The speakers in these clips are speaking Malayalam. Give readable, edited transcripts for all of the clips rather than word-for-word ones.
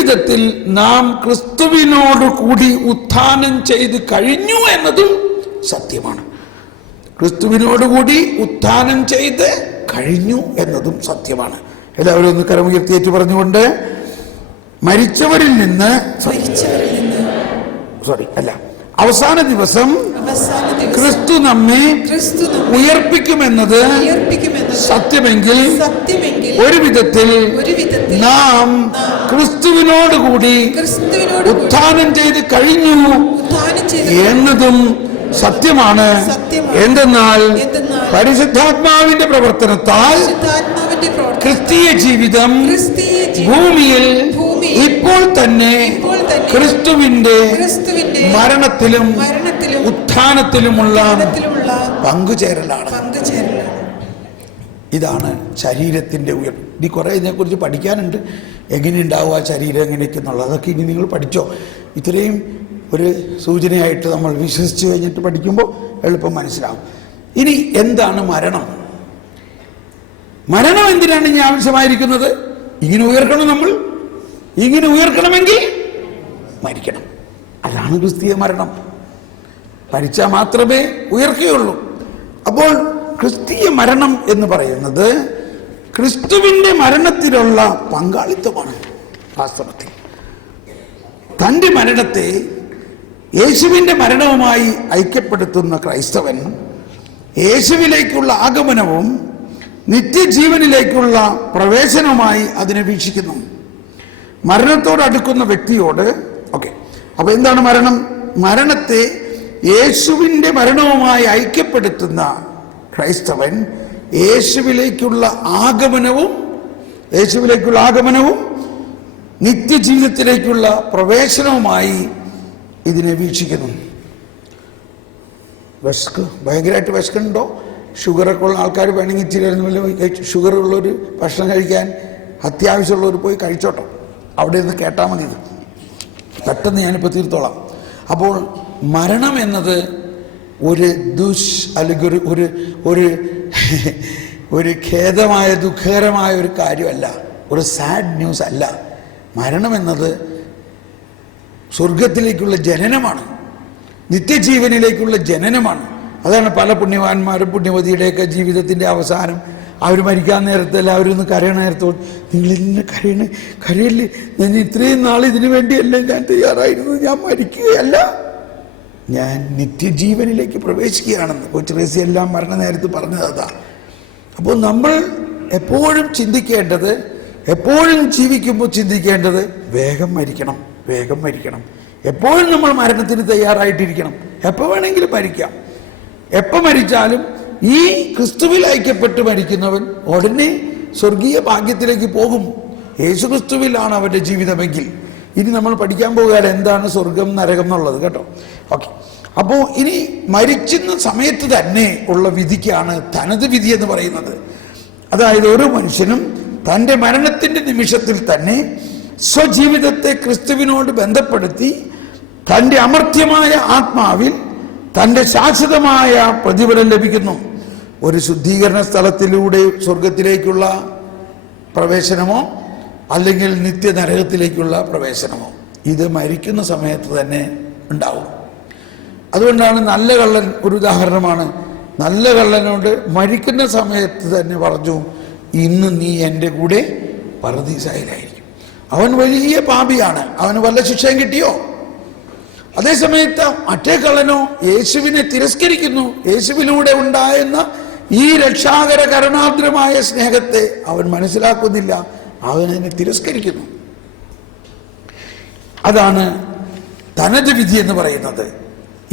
വിധത്തിൽ നാം ക്രിസ്തുവിനോട് കൂടി ഉത്ഥാനം ചെയ്ത് കഴിഞ്ഞു എന്നതും സത്യമാണ്. ക്രിസ്തുവിനോടുകൂടി ഉത്ഥാനം ചെയ്ത് കഴിഞ്ഞു എന്നതും സത്യമാണ്. എല്ലാവരും ഒന്ന് കരമുയർത്തിയേറ്റ് പറഞ്ഞുകൊണ്ട്, മരിച്ചവരിൽ നിന്ന് അവസാന ദിവസം ക്രിസ്തു നമ്മെ ഉയർപ്പിക്കുമെന്നത് സത്യമെങ്കിൽ ഒരു വിധത്തിൽ നാം ക്രിസ്തുവിനോടുകൂടി ഉത്ഥാനം ചെയ്ത് കഴിഞ്ഞു എന്നതും സത്യമാണ്. എന്തെന്നാൽ പരിശുദ്ധാത്മാവിന്റെ പ്രവർത്തനത്താൽ ക്രിസ്തീയ ജീവിതം ഭൂമിയിൽ ഇപ്പോൾ തന്നെ ക്രിസ്തുവിന്റെ മരണത്തിലും ഉത്ഥാനത്തിലുമുള്ള പങ്കുചേരലാണ്. ഇതാണ് ശരീരത്തിന്റെ ഉയർപ്പ്. ഇനി കുറെ ഇതിനെക്കുറിച്ച് പഠിക്കാനുണ്ട്. എങ്ങനെയുണ്ടാവുക ശരീരം എങ്ങനെയൊക്കെ എന്നുള്ളത്, അതൊക്കെ ഇനി നിങ്ങൾ പഠിച്ചോ. ഇത്രയും ഒരു സൂചനയായിട്ട് നമ്മൾ വിശ്വസിച്ച് കഴിഞ്ഞിട്ട് പഠിക്കുമ്പോൾ എളുപ്പം മനസ്സിലാവും. ഇനി എന്താണ് മരണം? മരണം എന്തിനാണ് ഇനി ആവശ്യമായിരിക്കുന്നത്? ഇങ്ങനെ ഉയർക്കണം. നമ്മൾ ഇങ്ങനെ ഉയർക്കണമെങ്കിൽ മരിക്കണം. അതാണ് ക്രിസ്തീയ മരണം. മരിച്ചാൽ മാത്രമേ ഉയർക്കുകയുള്ളൂ. അപ്പോൾ ക്രിസ്തീയ മരണം എന്ന് പറയുന്നത് ക്രിസ്തുവിന്റെ മരണത്തിലുള്ള പങ്കാളിത്തമാണ്. വാസ്തവത്തിൽ തൻ്റെ മരണത്തെ യേശുവിൻ്റെ മരണവുമായി ഐക്യപ്പെടുത്തുന്ന ക്രൈസ്തവൻ യേശുവിലേക്കുള്ള ആഗമനവും നിത്യജീവനിലേക്കുള്ള പ്രവേശനവുമായി അതിനെ വീക്ഷിക്കുന്നു. മരണത്തോടടുക്കുന്ന വ്യക്തിയോട് അപ്പോൾ എന്താണ് മരണം? മരണത്തെ യേശുവിൻ്റെ മരണവുമായി ഐക്യപ്പെടുത്തുന്ന ക്രൈസ്തവൻ യേശുവിലേക്കുള്ള ആഗമനവും നിത്യജീവിതത്തിലേക്കുള്ള പ്രവേശനവുമായി ഇതിനെ വീക്ഷിക്കുന്നു. ഭയങ്കരമായിട്ട് വിശക്കുന്നുണ്ടോ? ഷുഗറൊക്കെ ഉള്ള ആൾക്കാർ വേണമെങ്കിൽ ഇച്ചിരി ഷുഗർ ഉള്ളൊരു ഭക്ഷണം കഴിക്കാൻ അത്യാവശ്യമുള്ളവർ പോയി കഴിച്ചോട്ടോ. അവിടെ നിന്ന് കേട്ടാൽ മതി. ഇത് പെട്ടെന്ന് ഞാനിപ്പോൾ തീർത്തോളാം. അപ്പോൾ മരണം എന്നത് ഒരു അല്ലെങ്കിൽ ഒരു ഖേദമായ ദുഃഖകരമായ ഒരു കാര്യമല്ല, ഒരു സാഡ് ന്യൂസ് അല്ല. മരണം എന്നത് സ്വർഗത്തിലേക്കുള്ള ജനനമാണ്, നിത്യജീവനിലേക്കുള്ള ജനനമാണ്. അതാണ് പല പുണ്യവാന്മാരും പുണ്യവതിയുടെയൊക്കെ ജീവിതത്തിൻ്റെ അവസാനം. അവർ മരിക്കാൻ നേരത്തെ എല്ലാവരും ഒന്ന് കരയണ നേരത്തോട്, നിങ്ങൾ ഇന്നെ കരയല്ലേ, ഞാൻ ഇത്രയും നാൾ ഇതിനു വേണ്ടിയല്ലേ ഞാൻ തയ്യാറായിരുന്നത്, ഞാൻ മരിക്കുകയല്ല, ഞാൻ നിത്യജീവനിലേക്ക് പ്രവേശിക്കുകയാണെന്ന് കൊച്ചുറേസി എല്ലാം മരണ നേരത്ത് പറഞ്ഞത് അതാ. അപ്പോൾ നമ്മൾ എപ്പോഴും ചിന്തിക്കേണ്ടത്, എപ്പോഴും ജീവിക്കുമ്പോൾ ചിന്തിക്കേണ്ടത് വേഗം മരിക്കണം. എപ്പോഴും നമ്മൾ മരണത്തിന് തയ്യാറായിട്ടിരിക്കണം. എപ്പോൾ വേണമെങ്കിലും മരിക്കാം. എപ്പോൾ മരിച്ചാലും ഈ ക്രിസ്തുവിൽ ഐക്യപ്പെട്ട് മരിക്കുന്നവൻ ഉടനെ സ്വർഗീയ ഭാഗ്യത്തിലേക്ക് പോകും. യേശു ക്രിസ്തുവിലാണ് അവൻ്റെ ജീവിതമെങ്കിൽ. ഇനി നമ്മൾ പഠിക്കാൻ പോകുക എന്താണ് സ്വർഗം നരകം എന്നുള്ളത് കേട്ടോ. അപ്പോൾ ഇനി മരിക്കുന്ന സമയത്ത് തന്നെ ഉള്ള വിധിക്കാണ് തനത് വിധി എന്ന് പറയുന്നത്. അതായത് ഓരോ മനുഷ്യനും തൻ്റെ മരണത്തിൻ്റെ നിമിഷത്തിൽ തന്നെ സ്വജീവിതത്തെ ക്രിസ്തുവിനോട് ബന്ധപ്പെടുത്തി തൻ്റെ അമർത്യമായ ആത്മാവിൽ തൻ്റെ ശാശ്വതമായ പ്രതിഫലം ലഭിക്കുന്നു. ഒരു ശുദ്ധീകരണ സ്ഥലത്തിലൂടെ സ്വർഗത്തിലേക്കുള്ള പ്രവേശനമോ അല്ലെങ്കിൽ നിത്യനരകത്തിലേക്കുള്ള പ്രവേശനമോ ഇത് മരിക്കുന്ന സമയത്ത് തന്നെ ഉണ്ടാവും. അതുകൊണ്ടാണ് നല്ല കള്ളൻ ഒരു ഉദാഹരണമാണ്. നല്ല കള്ളനോട് മരിക്കുന്ന സമയത്ത് തന്നെ പറഞ്ഞു, ഇന്ന് നീ എൻ്റെ കൂടെ പറുദീസയിലായിരിക്കും. അവൻ വലിയ പാപിയാണ്, അവന് വല്ല ശിക്ഷയും കിട്ടിയോ? അതേസമയത്ത് മറ്റേ കള്ളനോ യേശുവിനെ തിരസ്കരിക്കുന്നു. യേശുവിലൂടെ ഉണ്ടായിരുന്ന ഈ രക്ഷാകര കരുണാദ്രമായ സ്നേഹത്തെ അവൻ മനസ്സിലാക്കുന്നില്ല, അവനെ തിരസ്കരിക്കുന്നു. അതാണ് തനത് വിധി എന്ന് പറയുന്നത്.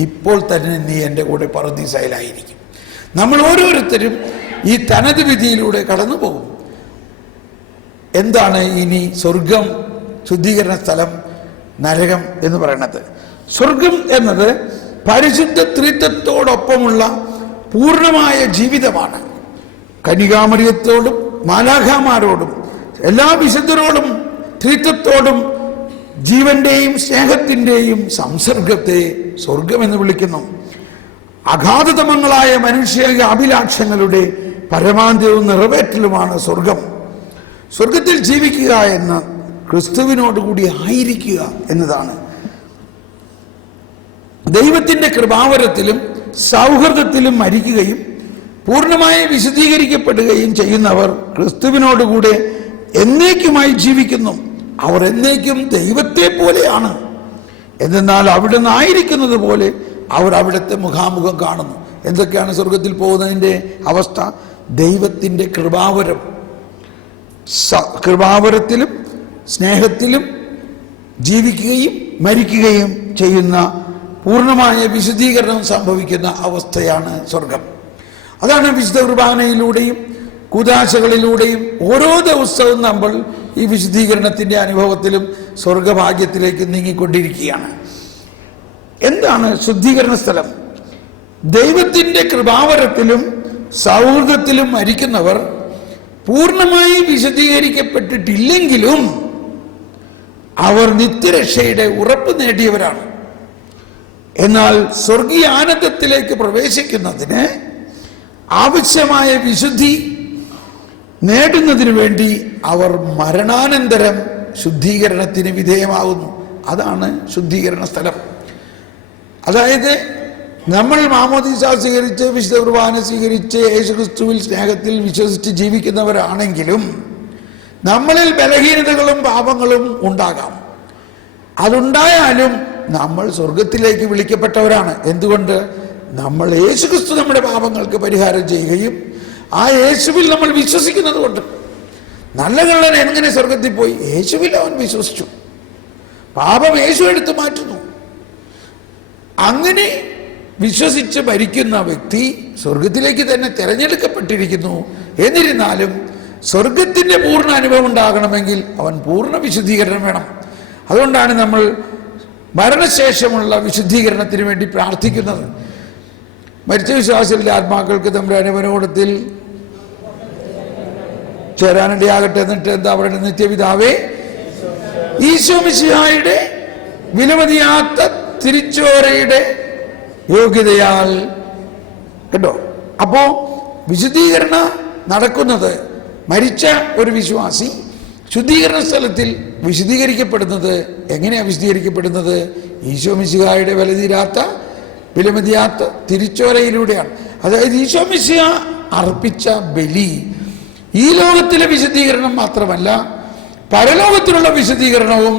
ഇപ്പോൾ തന്നെ നീ എൻ്റെ കൂടെ പറുദീസയിലായിരിക്കും. നമ്മൾ ഓരോരുത്തരും ഈ തനത് വിധിയിലൂടെ കടന്നു പോകും. എന്താണ് ഇനി സ്വർഗം, ശുദ്ധീകരണ സ്ഥലം, നരകം എന്ന് പറയുന്നത്? സ്വർഗം എന്നത് പരിശുദ്ധ ത്രിത്വത്തോടൊപ്പമുള്ള പൂർണ്ണമായ ജീവിതമാണ്. കന്യകാമറിയത്തോടും മാലാഖമാരോടും എല്ലാ വിശുദ്ധരോടും ത്രിത്വത്തോടും ജീവന്റെയും സ്നേഹത്തിൻ്റെയും സംസർഗത്തെ സ്വർഗമെന്ന് വിളിക്കുന്നു. അഗാധതമങ്ങളായ മനുഷ്യ അഭിലാഷങ്ങളുടെ പരമാന്ത്യവും നിറവേറ്റലുമാണ് സ്വർഗം. സ്വർഗത്തിൽ ജീവിക്കുക എന്ന ക്രിസ്തുവിനോടുകൂടി ആയിരിക്കുക എന്നതാണ്. ദൈവത്തിൻ്റെ കൃപാവരത്തിലും സൗഹൃദത്തിലും മരിക്കുകയും പൂർണ്ണമായി വിശുദ്ധീകരിക്കപ്പെടുകയും ചെയ്യുന്നവർ ക്രിസ്തുവിനോടുകൂടെ എന്നേക്കുമായി ജീവിക്കുന്നു. അവർ എന്നേക്കും ദൈവത്തെ പോലെയാണ്. എന്നാൽ അവിടുന്ന് ആയിരിക്കുന്നത് പോലെ അവർ അവിടുത്തെ മുഖാമുഖം കാണുന്നു. എന്തൊക്കെയാണ് സ്വർഗത്തിൽ പോകുന്നതിൻ്റെ അവസ്ഥ? ദൈവത്തിൻ്റെ കൃപാവരത്തിലും സ്നേഹത്തിലും ജീവിക്കുകയും മരിക്കുകയും ചെയ്യുന്ന പൂർണ്ണമായ വിശുദ്ധീകരണം സംഭവിക്കുന്ന അവസ്ഥയാണ് സ്വർഗം. അതാണ് വിശുദ്ധ കുർബാനയിലൂടെയും കൂദാശകളിലൂടെയും ഓരോ ദിവസവും നമ്മൾ ഈ വിശുദ്ധീകരണത്തിൻ്റെ അനുഭവത്തിലും സ്വർഗഭാഗ്യത്തിലേക്ക് നീങ്ങിക്കൊണ്ടിരിക്കുകയാണ്. എന്താണ് ശുദ്ധീകരണ സ്ഥലം? ദൈവത്തിൻ്റെ കൃപാവരത്തിലും സൗഹൃദത്തിലും മരിക്കുന്നവർ പൂർണ്ണമായി വിശുദ്ധീകരിക്കപ്പെട്ടിട്ടില്ലെങ്കിലും അവർ നിത്യരക്ഷയുടെ ഉറപ്പ് നേടിയവരാണ്. എന്നാൽ സ്വർഗീയ ആനന്ദത്തിലേക്ക് പ്രവേശിക്കുന്നതിന് ആവശ്യമായ വിശുദ്ധി നേടുന്നതിന് വേണ്ടി അവർ മരണാനന്തരം ശുദ്ധീകരണത്തിന് വിധേയമാകുന്നു. അതാണ് ശുദ്ധീകരണ സ്ഥലം. അതായത് നമ്മൾ മാമോദീസ സ്വീകരിച്ച് വിശുദ്ധ കുർബാന സ്വീകരിച്ച് യേശുക്രിസ്തുവിൽ സ്നേഹത്തിൽ വിശ്വസിച്ച് ജീവിക്കുന്നവരാണെങ്കിലും നമ്മളിൽ ബലഹീനതകളും പാപങ്ങളും ഉണ്ടാകാം. അതുണ്ടായാലും നമ്മൾ സ്വർഗത്തിലേക്ക് വിളിക്കപ്പെട്ടവരാണ്. എന്തുകൊണ്ട്? നമ്മൾ യേശുക്രിസ്തു നമ്മുടെ പാപങ്ങൾക്ക് പരിഹാരം ചെയ്യുകയും ആ യേശുവിൽ നമ്മൾ വിശ്വസിക്കുന്നത് കൊണ്ട്. നല്ല കള്ളൻ എങ്ങനെ സ്വർഗത്തിൽ പോയി? യേശുവിൽ അവൻ വിശ്വസിച്ചു. പാപം യേശു എടുത്തു മാറ്റുന്നു. അങ്ങനെ വിശ്വസിച്ച് മരിക്കുന്ന വ്യക്തി സ്വർഗത്തിലേക്ക് തന്നെ തിരഞ്ഞെടുക്കപ്പെട്ടിരിക്കുന്നു. എന്നിരുന്നാലും സ്വർഗത്തിൻ്റെ പൂർണ്ണ അനുഭവം ഉണ്ടാകണമെങ്കിൽ അവൻ പൂർണ്ണ വിശുദ്ധീകരണം വേണം. അതുകൊണ്ടാണ് നമ്മൾ മരണശേഷമുള്ള വിശുദ്ധീകരണത്തിന് വേണ്ടി പ്രാർത്ഥിക്കുന്നത്. മരിച്ച വിശ്വാസികളുടെ ആത്മാക്കൾക്ക് തമ്പുരാൻ അനുഭവത്തിൽ ചേരാനിടയാകട്ടെ. എന്നിട്ട് എന്താ പറയുന്നത്? നിത്യപിതാവേ, ഈശോ മിശിഹായുടെ വിലമതിയാത്ത തിരിച്ചോരയുടെ യോഗ്യതയാൽ. കേട്ടോ? അപ്പോ വിശുദ്ധീകരണം നടക്കുന്നത്, മരിച്ച ഒരു വിശ്വാസി ശുദ്ധീകരണ സ്ഥലത്തിൽ വിശുദ്ധീകരിക്കപ്പെടുന്നത് എങ്ങനെയാണ് വിശുദ്ധീകരിക്കപ്പെടുന്നത്? ഈശോ മിശിഹായുടെ വിലമതിയാത്ത തിരിച്ചോരയിലൂടെയാണ്. അതായത് ഈശോ മിശിഹ അർപ്പിച്ച ബലി ഈ ലോകത്തിലെ വിശുദ്ധീകരണം മാത്രമല്ല, പരലോകത്തിലുള്ള വിശുദ്ധീകരണവും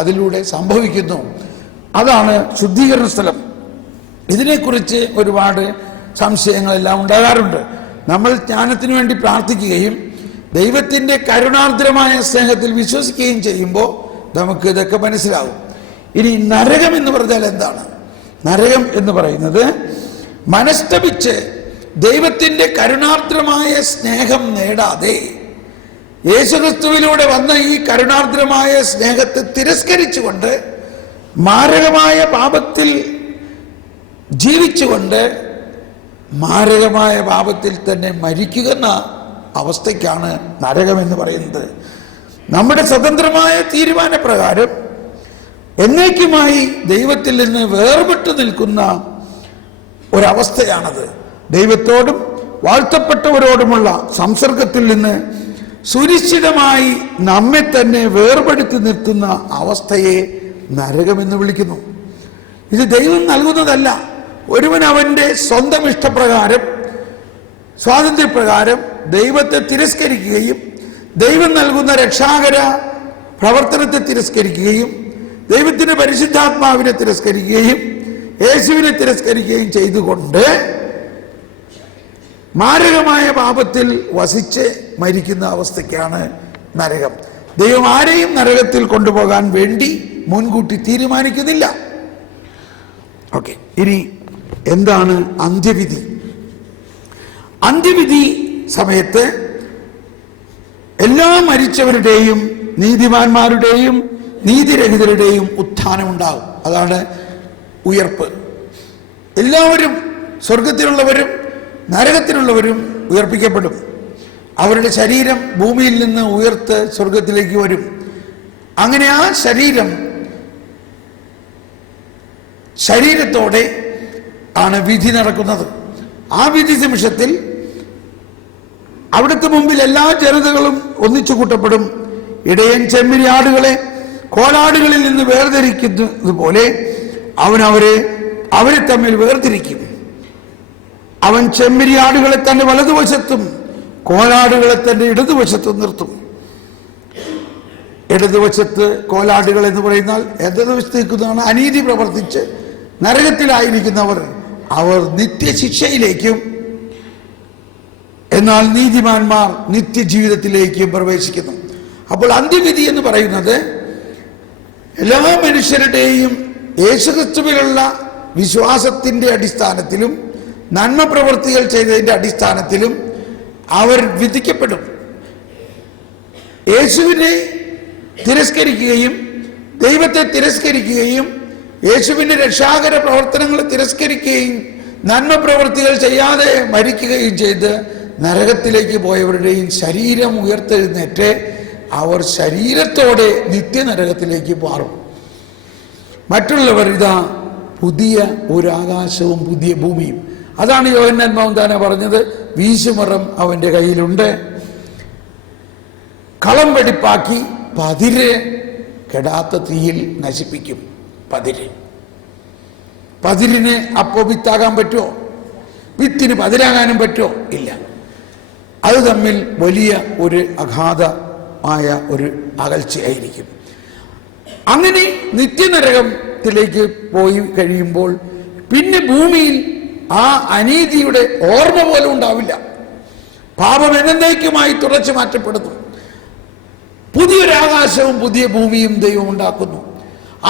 അതിലൂടെ സംഭവിക്കുന്നു. അതാണ് ശുദ്ധീകരണ സ്ഥലം. ഇതിനെക്കുറിച്ച് ഒരുപാട് സംശയങ്ങളെല്ലാം ഉണ്ടാകാറുണ്ട്. നമ്മൾ ജ്ഞാനത്തിന് വേണ്ടി പ്രാർത്ഥിക്കുകയും ദൈവത്തിൻ്റെ കരുണാർദ്രമായ സ്നേഹത്തിൽ വിശ്വസിക്കുകയും ചെയ്യുമ്പോൾ നമുക്ക് ഇതൊക്കെ മനസ്സിലാവും. ഇനി നരകം എന്ന് പറഞ്ഞാൽ എന്താണ്? നരകം എന്ന് പറയുന്നത് മനസ്തപിച്ച് ദൈവത്തിൻ്റെ കരുണാർദ്രമായ സ്നേഹം നേടാതെ യേശുക്രിസ്തുവിലൂടെ വന്ന ഈ കരുണാർദ്രമായ സ്നേഹത്തെ തിരസ്കരിച്ചുകൊണ്ട് മാരകമായ പാപത്തിൽ ജീവിച്ചുകൊണ്ട് മാരകമായ പാപത്തിൽ തന്നെ മരിക്കുന്ന അവസ്ഥയ്ക്കാണ് നരകമെന്ന് പറയുന്നത്. നമ്മുടെ സ്വതന്ത്രമായ തീരുമാനപ്രകാരം എന്നേക്കുമായി ദൈവത്തിൽ നിന്ന് വേർപെട്ടു നിൽക്കുന്ന ഒരവസ്ഥയാണത്. ദൈവത്തോടും വാഴ്ത്തപ്പെട്ടവരോടുമുള്ള സംസർഗത്തിൽ നിന്ന് സുനിശ്ചിതമായി നമ്മെ തന്നെ വേർപെടുത്തി നിർത്തുന്ന അവസ്ഥയെ നരകമെന്ന് വിളിക്കുന്നു. ഇത് ദൈവം നൽകുന്നതല്ല. ഒരുവൻ അവൻ്റെ സ്വന്തം ഇഷ്ടപ്രകാരം സ്വാതന്ത്ര്യപ്രകാരം ദൈവത്തെ തിരസ്കരിക്കുകയും ദൈവം നൽകുന്ന രക്ഷാകര പ്രവർത്തനത്തെ തിരസ്കരിക്കുകയും ദൈവത്തിൻ്റെ പരിശുദ്ധാത്മാവിനെ തിരസ്കരിക്കുകയും യേശുവിനെ തിരസ്കരിക്കുകയും ചെയ്തുകൊണ്ട് മാരകമായ പാപത്തിൽ വസിച്ച് മരിക്കുന്ന അവസ്ഥയ്ക്കാണ് നരകം. ദൈവം ആരെയും നരകത്തിൽ കൊണ്ടുപോകാൻ വേണ്ടി മുൻകൂട്ടി തീരുമാനിക്കുന്നില്ല. ഓക്കെ, ഇനി എന്താണ് അന്ത്യവിധി? അന്ത്യവിധി സമയത്ത് എല്ലാ മരിച്ചവരുടെയും നീതിമാന്മാരുടെയും നീതിരഹിതരുടെയും ഉത്ഥാനമുണ്ടാകും. അതാണ് ഉയർപ്പ്. എല്ലാവരും, സ്വർഗത്തിലുള്ളവരും നരകത്തിലുള്ളവരും ഉയർപ്പിക്കപ്പെടും. അവരുടെ ശരീരം ഭൂമിയിൽ നിന്ന് ഉയർത്ത് സ്വർഗത്തിലേക്ക് വരും. അങ്ങനെ ആ ശരീരത്തോടെ ആണ് വിധി നടക്കുന്നത്. ആ വിധി നിമിഷത്തിൽ അവിടുത്തെ മുമ്പിൽ എല്ലാ ജനതകളും ഒന്നിച്ചു കൂട്ടപ്പെടും. ഇടയൻ ചെമ്മരിയാടുകളെ കോലാടുകളിൽ നിന്ന് വേർതിരിക്കുന്നത് പോലെ അവൻ അവരെ തമ്മിൽ വേർതിരിക്കും. അവൻ ചെമ്മരിയാടുകളെ തന്റെ വലതുവശത്തും കോലാടുകളെ തന്റെ ഇടതുവശത്തും നിർത്തും. ഇടതുവശത്ത് കോലാടുകൾ എന്ന് പറയുന്നാൽ ഇടതുവശത്ത് നിൽക്കുന്നതാണ് അനീതി പ്രവർത്തിച്ച് നരകത്തിലായിരിക്കുന്നവർ. അവർ നിത്യശിക്ഷയിലേക്കും എന്നാൽ നീതിമാന്മാർ നിത്യജീവിതത്തിലേക്കും പ്രവേശിക്കുന്നു. അപ്പോൾ അന്ത്യവിധി എന്ന് പറയുന്നത് എല്ലാ മനുഷ്യരുടെയും യേശുക്രിസ്തുവിലുള്ള വിശ്വാസത്തിന്റെ അടിസ്ഥാനത്തിലും നന്മ പ്രവൃത്തികൾ ചെയ്തതിന്റെ അടിസ്ഥാനത്തിലും അവർ വിധിക്കപ്പെടും. യേശുവിനെ തിരസ്കരിക്കുകയും ദൈവത്തെ തിരസ്കരിക്കുകയും യേശുവിന്റെ രക്ഷാകര പ്രവർത്തനങ്ങളെ തിരസ്കരിക്കുകയും നന്മ പ്രവൃത്തികൾ ചെയ്യാതെ മരിക്കുകയും ചെയ്ത് നരകത്തിലേക്ക് പോയവരുടെയും ശരീരം ഉയർത്തെഴുന്നേറ്റ് അവർ ശരീരത്തോടെ നിത്യനരകത്തിലേക്ക് മാറും. മറ്റുള്ളവർ ഇതാ പുതിയ ഒരു ആകാശവും പുതിയ ഭൂമിയും. അതാണ് യോഹന്നാൻ മൗന്താന പറഞ്ഞത്, വീശുമരം അവന്റെ കയ്യിലുണ്ട്, കളം വെടിപ്പാക്കി പതിര് കെടാത്ത തീയിൽ നശിപ്പിക്കും. പതിരിന് അപ്പോ വിത്താകാൻ പറ്റുമോ? വിത്തിന് പതിരാകാനും പറ്റുമോ? ഇല്ല. അത് തമ്മിൽ വലിയ ഒരു അഗാധമായ ഒരു അകൽച്ചയായിരിക്കും. അങ്ങനെ നിത്യനരകത്തിലേക്ക് പോയി കഴിയുമ്പോൾ പിന്നെ ഭൂമിയിൽ ആ അനീതിയുടെ ഓർമ്മ പോലും ഉണ്ടാവില്ല. പാപം എന്നേക്കുമായി തുടച്ചു മാറ്റപ്പെടുന്നു. പുതിയൊരു ആകാശവും പുതിയ ഭൂമിയും ദൈവം ഉണ്ടാക്കുന്നു.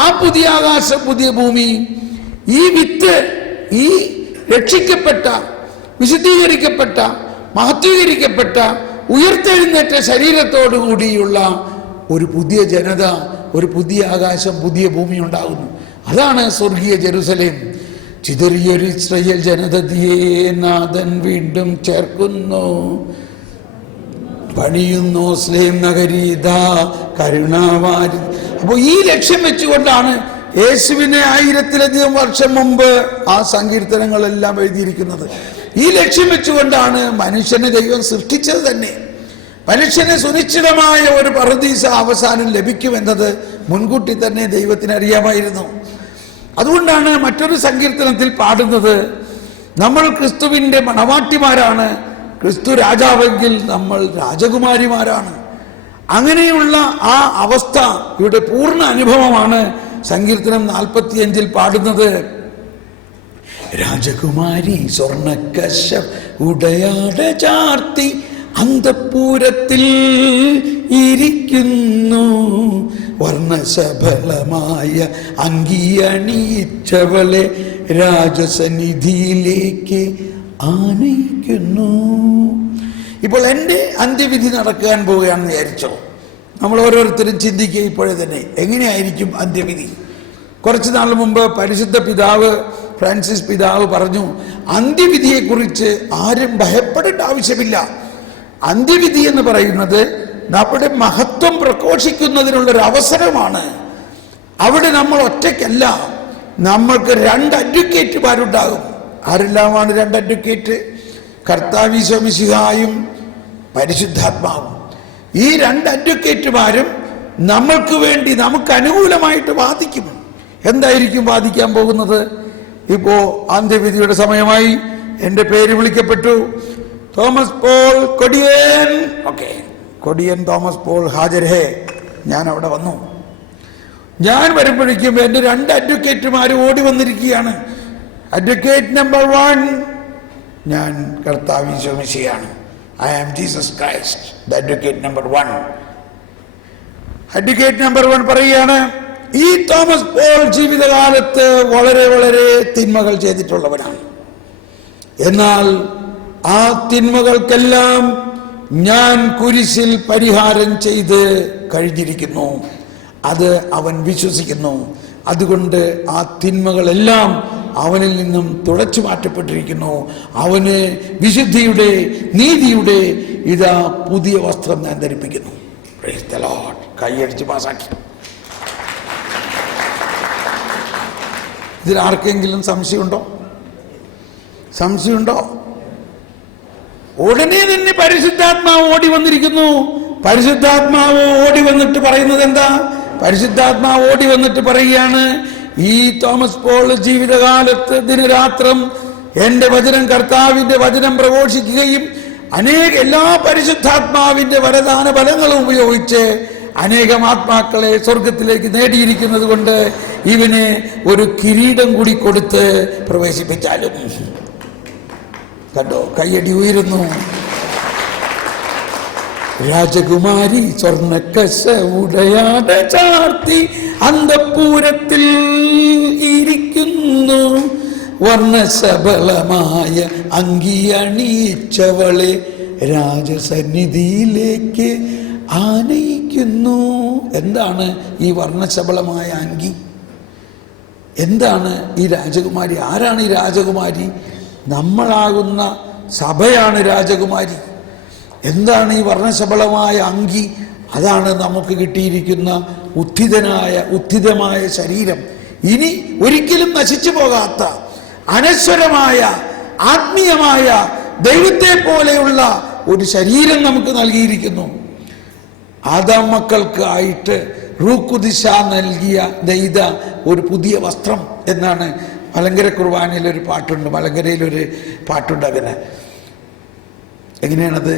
ആ പുതിയ ആകാശം പുതിയ ഭൂമി ഈ വിത്ത്, ഈ രക്ഷിക്കപ്പെട്ട, വിശുദ്ധീകരിക്കപ്പെട്ട, മഹത്വീകരിക്കപ്പെട്ട, ഉയർത്തെഴുന്നേറ്റ ശരീരത്തോടു കൂടിയുള്ള ഒരു പുതിയ ജനത, ഒരു പുതിയ ആകാശം പുതിയ ഭൂമി ഉണ്ടാകുന്നു. അതാണ് സ്വർഗീയ ജെറുസലേം. ചിതറിയൊരു ഇസ്രായേൽ ജനതയെ നാഥൻ വീണ്ടും ചേർക്കുന്നു, പണിയുന്നു സ്ലേം നഗരീതാ കരുണാവാരി. അപ്പോൾ ഈ ലക്ഷ്യം വെച്ചുകൊണ്ടാണ് യേശുവിനെ 1000-ലധികം വർഷം മുമ്പ് ആ സങ്കീർത്തനങ്ങളെല്ലാം എഴുതിയിരിക്കുന്നത്. ഈ ലക്ഷ്യം വെച്ചുകൊണ്ടാണ് മനുഷ്യനെ ദൈവം സൃഷ്ടിച്ചത് തന്നെ. മനുഷ്യന് സുനിശ്ചിതമായ ഒരു പറുദീസ അവസാനം ലഭിക്കുമെന്നത് മുൻകൂട്ടി തന്നെ ദൈവത്തിന് അറിയാമായിരുന്നു. അതുകൊണ്ടാണ് മറ്റൊരു സങ്കീർത്തനത്തിൽ പാടുന്നത്, നമ്മൾ ക്രിസ്തുവിന്റെ മണവാട്ടിമാരാണ്, ക്രിസ്തു രാജാവെങ്കിൽ നമ്മൾ രാജകുമാരിമാരാണ്. അങ്ങനെയുള്ള ആ അവസ്ഥ ഇവിടെ പൂർണ്ണ അനുഭവമാണ് സങ്കീർത്തനം 45 പാടുന്നത്. രാജകുമാരി സ്വർണക്കശ ഉടയാട ചാർത്തി അന്തഃപുരത്തിൽ ഇരിക്കുന്നു, വർണ്ണശബലമായ അങ്കിയണിയിച്ചവളെ രാജസന്നിധിയിലേക്ക് ആനയിക്കുന്നു. ഇപ്പോൾ എൻ്റെ അന്ത്യവിധി നടക്കാൻ പോവുകയാണെന്ന് വിചാരിച്ചോ? നമ്മൾ ഓരോരുത്തരും ചിന്തിക്കുക ഇപ്പോഴേ തന്നെ, എങ്ങനെയായിരിക്കും അന്ത്യവിധി? കുറച്ച് നാൾ മുമ്പ് പരിശുദ്ധ പിതാവ് ഫ്രാൻസിസ് പിതാവ് പറഞ്ഞു, അന്ത്യവിധിയെക്കുറിച്ച് ആരും ഭയപ്പെടേണ്ട ആവശ്യമില്ല. അന്ത്യവിധി എന്ന് പറയുന്നത് നമ്മുടെ മഹത്വം പ്രഘോഷിക്കുന്നതിനുള്ളൊരു അവസരമാണ്. അവിടെ നമ്മൾ ഒറ്റയ്ക്കല്ല, നമ്മൾക്ക് 2 അഡ്വക്കേറ്റുമാരുണ്ടാകും. ആരെല്ലാമാണ് 2 അഡ്വക്കേറ്റ്? കർത്താവ് ഈശോ മിശിഹായും പരിശുദ്ധാത്മാവും. ഈ 2 അഡ്വക്കേറ്റുമാരും നമ്മൾക്ക് വേണ്ടി, നമുക്ക് അനുകൂലമായിട്ട് വാദിക്കും. എന്തായിരിക്കും വാദിക്കാൻ പോകുന്നത്? ഇപ്പോ അന്ത്യവിധിയുടെ സമയമായി, എൻ്റെ പേര് വിളിക്കപ്പെട്ടു, Thomas Paul Kodiyan. Okay, Kodiyan Thomas Paul ഹാജർ ഹേ. ഞാൻ അവിടെ വന്നു. ഞാൻ വരുമ്പോഴേക്കും എൻ്റെ 2 അഡ്വക്കേറ്റുമാർ ഓടി വന്നിരിക്കുകയാണ്. അഡ്വക്കേറ്റ് നമ്പർ 1, ഞാൻ കർത്താവ് ഈശോ മിശിഹായാണ്. I am Jesus Christ, the advocate number 1. Advocate number 1 പറയുകയാണ്, ഈ തോമസ് പോൾ ജീവിതകാലത്ത് വളരെ വളരെ തിന്മകൾ ചെയ്തിട്ടുള്ളവനാണ്. എന്നാൽ ആ തിന്മകൾക്കെല്ലാം ഞാൻ കുരിശിൽ പരിഹാരം ചെയ്ത് കഴിഞ്ഞിരിക്കുന്നു. അത് അവൻ വിശ്വസിക്കുന്നു. അതുകൊണ്ട് ആ തിന്മകളെല്ലാം അവനിൽ നിന്നും തുടച്ചു മാറ്റപ്പെട്ടിരിക്കുന്നു. അവന് വിശുദ്ധിയുടെ, നീതിയുടെ ഇതാ പുതിയ വസ്ത്രം ഞാൻ ധരിപ്പിക്കുന്നു. Praise the Lord. കൈയടിച്ച് പാസാക്കി. ഇതിൽ ആർക്കെങ്കിലും സംശയമുണ്ടോ? സംശയമുണ്ടോ? ഉടനെ തന്നെ പരിശുദ്ധാത്മാവ് ഓടി വന്നിരിക്കുന്നു. പരിശുദ്ധാത്മാവ് ഓടി വന്നിട്ട് പറയുന്നത് എന്താ? പരിശുദ്ധാത്മാവ് ഓടി വന്നിട്ട് പറയുകയാണ്, ഈ തോമസ് പോൾ ജീവിതകാലത്ത് ദിനരാത്രം എൻ്റെ വചനം, കർത്താവിൻ്റെ വചനം പ്രഘോഷിക്കുകയും എല്ലാ പരിശുദ്ധാത്മാവിൻ്റെ വരദാന ഫലങ്ങളും ഉപയോഗിച്ച് അനേകം ആത്മാക്കളെ സ്വർഗത്തിലേക്ക് നേടിയിരിക്കുന്നത് കൊണ്ട് ഇവന് ഒരു കിരീടം കൂടി കൊടുത്ത് പ്രവേശിപ്പിച്ചാലും. കണ്ടോ, കയ്യടി ഉയരുന്നു. രാജകുമാരി സ്വർണ്ണക്കശ ഉടയാട ചാർത്തി അന്തഃപുരത്തിൽ ഇരിക്കുന്നു, വർണ്ണശബളമായ അങ്കിയണിയിച്ചവളെ രാജസന്നിധിയിലേക്ക് ആനയിക്കുന്നു. എന്താണ് ഈ വർണ്ണശബളമായ അങ്കി? എന്താണ് ഈ രാജകുമാരി? ആരാണ് ഈ രാജകുമാരി? നമ്മളാകുന്ന സഭയാണ് രാജകുമാരി. എന്താണ് ഈ വർണ്ണശബളമായ അങ്കി? അതാണ് നമുക്ക് കിട്ടിയിരിക്കുന്ന ഉത്ഥിതമായ ശരീരം. ഇനി ഒരിക്കലും നശിച്ചു പോകാത്ത അനശ്വരമായ ആത്മീയമായ ദൈവത്തെ പോലെയുള്ള ഒരു ശരീരം നമുക്ക് നൽകിയിരിക്കുന്നു. ആദാം മക്കൾക്ക് ആയിട്ട് റൂഖുദിശ നെയ്ത ഒരു പുതിയ വസ്ത്രം എന്നാണ് മലങ്കര കുർബാനയിലൊരു പാട്ടുണ്ട്. മലങ്കരയിലൊരു പാട്ടുണ്ട്. അങ്ങനെ എങ്ങനെയാണത്?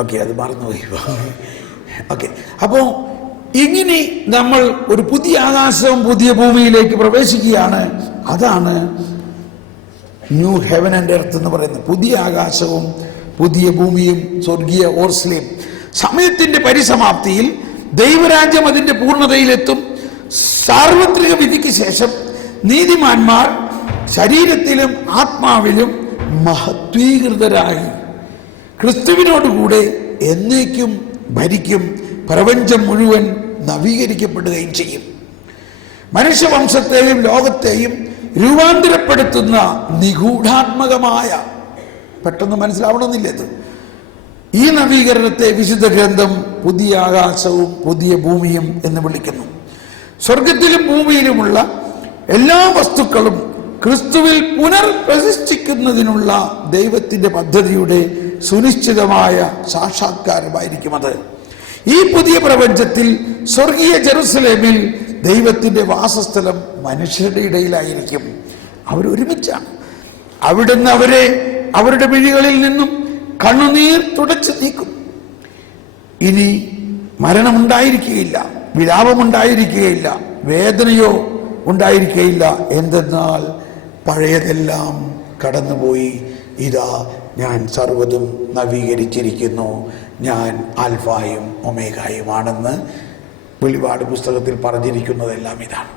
ഓക്കെ, അത് മറന്നുപോയി. ഓക്കെ, അപ്പോൾ ഇങ്ങനെ നമ്മൾ ഒരു പുതിയ ആകാശവും പുതിയ ഭൂമിയിലേക്ക് പ്രവേശിക്കുകയാണ്. അതാണ് ന്യൂ ഹെവൻ ആൻഡ് എർത്ത് എന്ന് പറയുന്നത്. പുതിയ ആകാശവും പുതിയ ഭൂമിയും സ്വർഗീയ ഓർസ്ലേം. സമയത്തിന്റെ പരിസമാപ്തിയിൽ ദൈവരാജ്യം അതിന്റെ പൂർണ്ണതയിലെത്തും. സാർവത്രിക വിധിക്ക് ശേഷം നീതിമാന്മാർ ശരീരത്തിലും ആത്മാവിലും മഹത്വീകൃതരായി ക്രിസ്തുവിനോടുകൂടെ എന്നേക്കും ഭരിക്കും. പ്രപഞ്ചം മുഴുവൻ നവീകരിക്കപ്പെടുകയും ചെയ്യും. മനുഷ്യവംശത്തെയും ലോകത്തെയും രൂപാന്തരപ്പെടുത്തുന്ന നിഗൂഢാത്മകമായ, പെട്ടെന്ന് മനസ്സിലാവണമെന്നില്ല ഇത്, ഈ നവീകരണത്തെ വിശുദ്ധ ഗ്രന്ഥം പുതിയ ആകാശവും പുതിയ ഭൂമിയും എന്ന് വിളിക്കുന്നു. സ്വർഗത്തിലും ഭൂമിയിലുമുള്ള എല്ലാ വസ്തുക്കളും ക്രിസ്തുവിൽ പുനർപ്രതിഷ്ഠിക്കുന്നതിനുള്ള ദൈവത്തിന്റെ പദ്ധതിയുടെ സുനിശ്ചിതമായ സാക്ഷാത്കാരമായിരിക്കും അത്. ഈ പുതിയ പ്രപഞ്ചത്തിൽ സ്വർഗീയ ജെറുസലേമിൽ ദൈവത്തിന്റെ വാസസ്ഥലം മനുഷ്യരുടെ ഇടയിലായിരിക്കും. അവരൊരുമിച്ചാണ്. അവിടുന്ന് അവരെ അവരുടെ മിഴികളിൽ നിന്നും കണ്ണുനീർ തുടച്ചു നീക്കും. ഇനി മരണമുണ്ടായിരിക്കുകയില്ല, വിലാപമുണ്ടായിരിക്കുകയില്ല, വേദനയോ ഉണ്ടായിരിക്കുകയില്ല. എന്തെന്നാൽ പഴയതെല്ലാം കടന്നുപോയി, ഇതാ ഞാൻ സർവ്വതും നവീകരിച്ചിരിക്കുന്നു, ഞാൻ ആൽഫായും ഒമേഗായുമാണെന്ന് വെളിപാട് പുസ്തകത്തിൽ പറഞ്ഞിരിക്കുന്നതെല്ലാം ഇതാണ്.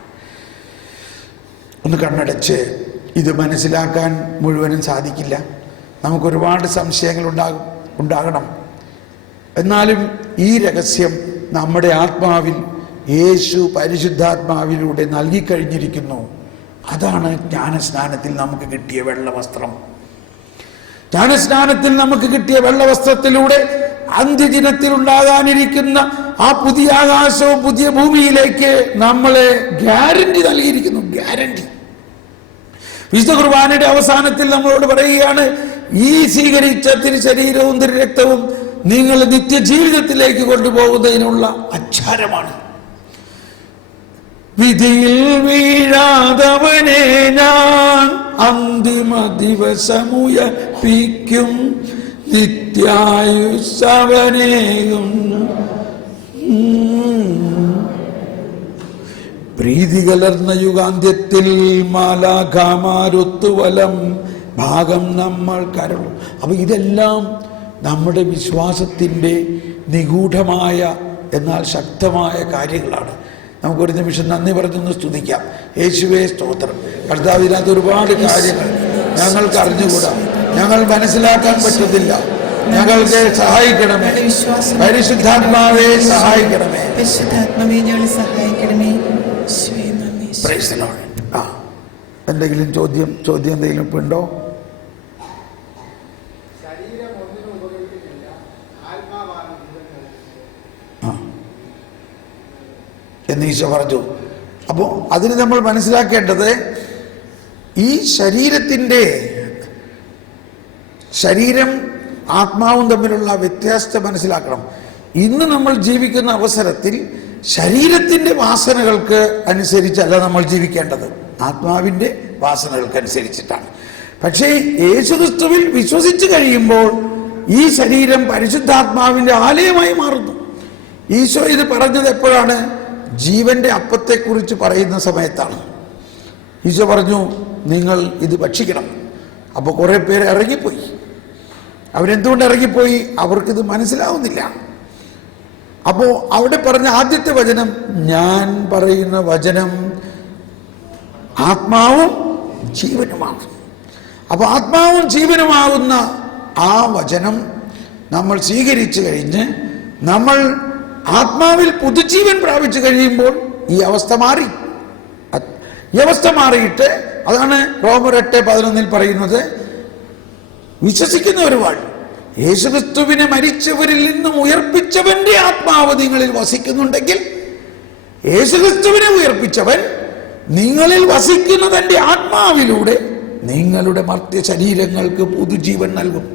ഒന്ന് കണ്ണടച്ച് ഇത് മനസ്സിലാക്കാൻ മുഴുവനും സാധിക്കില്ല. നമുക്കൊരുപാട് സംശയങ്ങൾ ഉണ്ടാകണം. എന്നാലും ഈ രഹസ്യം നമ്മുടെ ആത്മാവിൽ യേശു പരിശുദ്ധാത്മാവിലൂടെ നൽകിക്കഴിഞ്ഞിരിക്കുന്നു. അതാണ് ജ്ഞാനസ്നാനത്തിൽ നമുക്ക് കിട്ടിയ വെള്ളവസ്ത്രം. ജ്ഞാനസ്നാനത്തിൽ നമുക്ക് കിട്ടിയ വെള്ളവസ്ത്രത്തിലൂടെ അന്ത്യദിനത്തിൽ ഉണ്ടാകാനിരിക്കുന്ന ആ പുതിയ ആകാശവും പുതിയ ഭൂമിയിലേക്ക് നമ്മളെ ഗ്യാരണ്ടി നൽകിയിരിക്കുന്നു. ഗ്യാരണ്ടി. വിശുദ്ധ കുർബാനയുടെ അവസാനത്തിൽ നമ്മളോട് പറയുകയാണ്, ഈ സ്വീകരിച്ച തിരുശരീരവും തിരുരക്തവും നിങ്ങൾ നിത്യജീവിതത്തിലേക്ക് കൊണ്ടുപോകുന്നതിനുള്ള അച്ചാരമാണ്. വിധിയിൽ വീഴാതവനെ ഞാൻ അന്തിമ ദിവസമുയർപ്പിക്കും, നിത്യായുസ്സവനേകും. പ്രീതി കലർന്ന യുഗാന്ത്യത്തിൽ മാലാഖമാരൊത്തുവലം ഭാഗം നമ്മൾ കരുളും. അപ്പൊ ഇതെല്ലാം നമ്മുടെ വിശ്വാസത്തിൻ്റെ നിഗൂഢമായ എന്നാൽ ശക്തമായ കാര്യങ്ങളാണ്. നമുക്കൊരു നിമിഷം നന്ദി പറഞ്ഞൊന്ന് സ്തുതിക്കാം. യേശുവേ സ്തോത്രം. കർത്താവ്, ഇതിനകത്ത് ഒരുപാട് കാര്യങ്ങൾ ഞങ്ങൾക്ക് അറിഞ്ഞുകൂടാ, ഞങ്ങൾ മനസ്സിലാക്കാൻ പറ്റത്തില്ല. ഞങ്ങൾക്ക് സഹായിക്കണമേ. പരിശുദ്ധാത്മാവേ സഹായിക്കണമേ. എന്തെങ്കിലും ചോദ്യം എന്തെങ്കിലും ഇപ്പൊ ഉണ്ടോ? എന്ന് ഈശോ പറഞ്ഞു. അപ്പോൾ അതിന് നമ്മൾ മനസ്സിലാക്കേണ്ടത്, ഈ ശരീരത്തിൻ്റെ ശരീരം ആത്മാവും തമ്മിലുള്ള വ്യത്യാസം മനസ്സിലാക്കണം. ഇന്ന് നമ്മൾ ജീവിക്കുന്ന അവസരത്തിൽ ശരീരത്തിൻ്റെ വാസനകൾക്ക് അനുസരിച്ചല്ല നമ്മൾ ജീവിക്കേണ്ടത്, ആത്മാവിൻ്റെ വാസനകൾക്കനുസരിച്ചിട്ടാണ്. പക്ഷേ യേശുക്രിസ്തുവിൽ വിശ്വസിച്ച് കഴിയുമ്പോൾ ഈ ശരീരം പരിശുദ്ധാത്മാവിൻ്റെ ആലയമായി മാറുന്നു. ഈശോ ഇത് പറഞ്ഞത് എപ്പോഴാണ്? ജീവന്റെ അപ്പത്തെക്കുറിച്ച് പറയുന്ന സമയത്താണ്. ഈശോ പറഞ്ഞു, നിങ്ങൾ ഇത് ഭക്ഷിക്കണം. അപ്പോൾ കുറേ പേര് ഇറങ്ങിപ്പോയി. അവരെന്തുകൊണ്ട് ഇറങ്ങിപ്പോയി? അവർക്കിത് മനസ്സിലാവുന്നില്ല. അപ്പോൾ അവിടെ പറഞ്ഞ ആദ്യത്തെ വചനം, ഞാൻ പറയുന്ന വചനം ആത്മാവും ജീവനുമാണ്. അപ്പോൾ ആത്മാവും ജീവനുമാകുന്ന ആ വചനം നമ്മൾ സ്വീകരിച്ചു കഴിഞ്ഞ് നമ്മൾ ആത്മാവിൽ പുതുജീവൻ പ്രാപിച്ചു കഴിയുമ്പോൾ ഈ അവസ്ഥ മാറി. ഈ അവസ്ഥ മാറിയിട്ട്, അതാണ് റോമർ 8:11 പറയുന്നത്, വിശ്വസിക്കുന്ന ഒരു വാൾ യേശുക്രിസ്തുവിനെ മരിച്ചവരിൽ നിന്നും ഉയർപ്പിച്ചവന്റെ ആത്മാവ് നിങ്ങളിൽ വസിക്കുന്നുണ്ടെങ്കിൽ, യേശുക്രിസ്തുവിനെ ഉയർപ്പിച്ചവൻ നിങ്ങളിൽ വസിക്കുന്ന തന്റെ ആത്മാവിലൂടെ നിങ്ങളുടെ മർത്യ ശരീരങ്ങൾക്ക് പുതുജീവൻ നൽകും.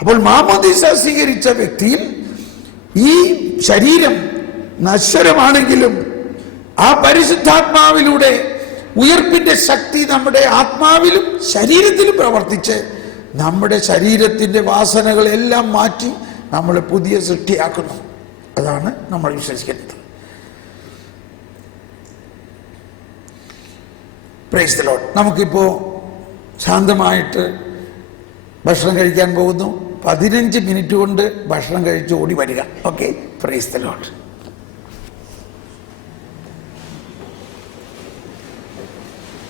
അപ്പോൾ മാമോദീസ സ്വീകരിച്ച വ്യക്തിയിൽ ഈ ശരീരം നശ്വരമാണെങ്കിലും ആ പരിശുദ്ധാത്മാവിലൂടെ ഉയർപ്പിന്റെ ശക്തി നമ്മുടെ ആത്മാവിലും ശരീരത്തിലും പ്രവർത്തിച്ച് നമ്മുടെ ശരീരത്തിൻ്റെ വാസനകളെല്ലാം മാറ്റി നമ്മളെ പുതിയ സൃഷ്ടിയാക്കുന്നു. അതാണ് നമ്മൾ വിശ്വസിക്കുന്നത്. Praise the Lord. നമുക്കിപ്പോൾ ശാന്തമായിട്ട് ഭക്ഷണം കഴിക്കാൻ പോകുന്നു. 15 മിനിറ്റ് കൊണ്ട് ഭക്ഷണം കഴിച്ച് ഓടി വരിക. Okay, praise the Lord.